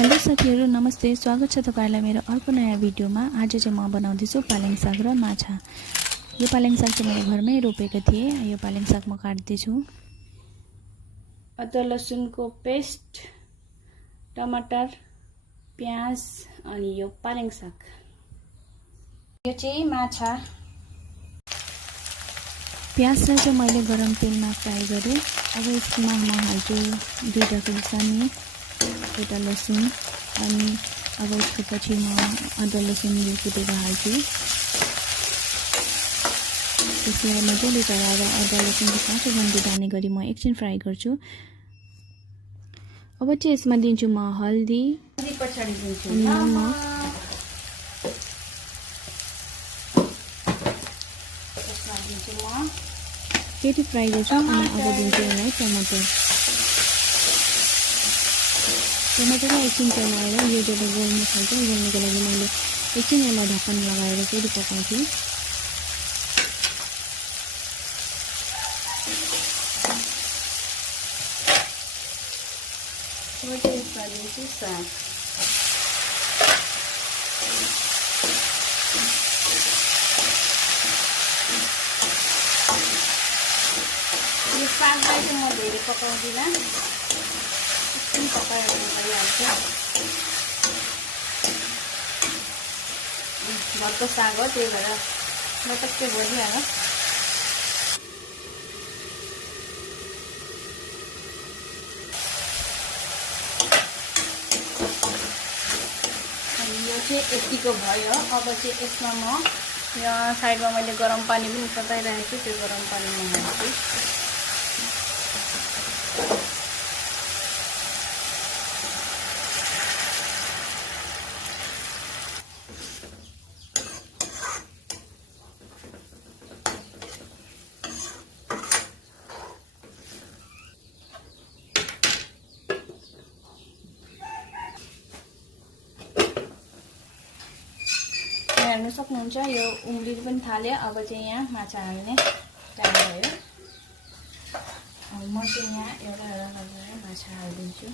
Hello साथीहरु, नमस्ते। स्वागत छ तपाईहरुलाई मेरो अर्को नयाँ भिडियोमा। आज चाहिँ म बनाउँदैछु पालङ साग र माछा। यो पालङ साग चाहिँ मैले घरमै रोपेको थिएँ। यो पालङ साग म काट्दै छु। अदुवा लसुनको पेस्ट, टमाटर, प्याज अनि यो पालङ साग। यो चाहिँ माछा। प्याजलाई चाहिँ मैले गरम तेलमा फ्राई गरेँ। अब यसमा म हाल्छु 2 खुर्सानी, एउटा लसुन अनि अब यसको पछि म अदुवा लसुन कुटेर हाल्छु। त्यसलाई मजाले चलाएर अदुवा लसुनको काँचो गन्ध जाने गरी म एकछिन फ्राई गर्छु। अब चाहिँ यसमा दिन्छु म हल्दी पछाडि दिन्छु अनि नमक। यसमा दिन्छु म फेरि फ्राई गर्छु अनि अब दिन्छु यसलाई टमाटर। टमाटरलाई एकछिन चलाएर यो जब गोल्न थाल्छ, गोल्नको लागि मैले एकछिन यसलाई ढक्कन लगाएर फेरि पकाउँछु। अब चाहिँ यसमा दिन्छु साग। यो सागलाई चाहिँ म धेरै पकाउँदिनँ, एकछिन पकाएर भइहाल्छ। घरको साग हो, त्यही भएर लटक्कै भइहाल्छ। अनि यो चाहिँ यतिको भयो। अब चाहिँ यसमा म यहाँ साइडमा मैले गरम पानी पनि तताइरहेको छु, त्यो गरम पानीमा हाल्छु। हेर्न सक्नुहुन्छ यो उम्लिनु पनि थाल्यो। अब चाहिँ यहाँ माछा हाल्ने टाइम भयो। अब म चाहिँ यहाँ एउटा गरेर माछा हालिदिन्छु।